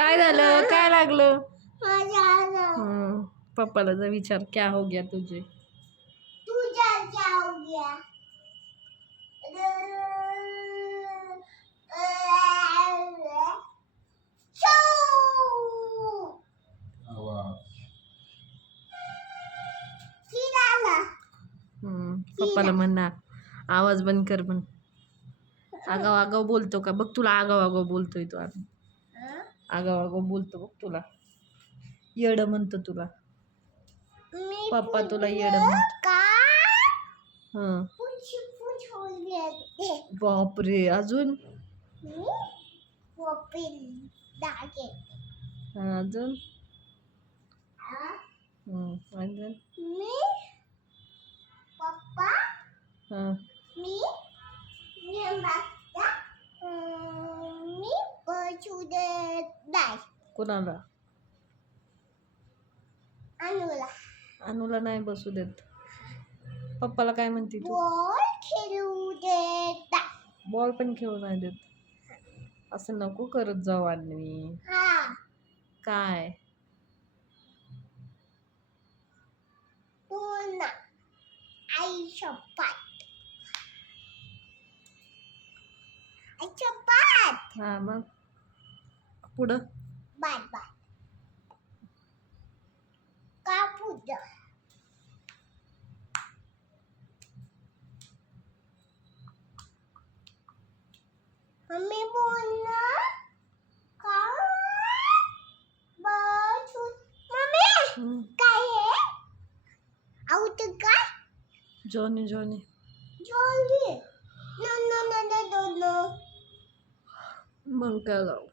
काय झालं? काय लागलं? हं, पप्पाला जर विचार क्या हो गया तुझे? तुझ्या जाऊ गया हं, पप्पाला म्हण ना आवाज़ बंद कर म्हण. आगाव आगाव बोलतो का? बघ तुला आगाव आगाव बोलतोय तो आता आगाव आगाव बोलतो बघ तुला. येड म्हणतो तुला. पप्पा तुला येड म्हणतो. हं. बापरे अजून? हं, अजून? हं, अजून? पप्पा? कोणाला? अनुला. अनुला नाही बसू देत. पप्पाला काय म्हणते तू? बॉल खेळू देता. बॉल पण खेळू नाही देत. असं नको करत जाऊ आणि हा. काय? आई शपथ. आई शपथ. हा मग. पुढं. bad bad. Kapuda. Mami bunda. Johnny, Johnny. Johnny. No, no, no, no, no, no. Mangalore.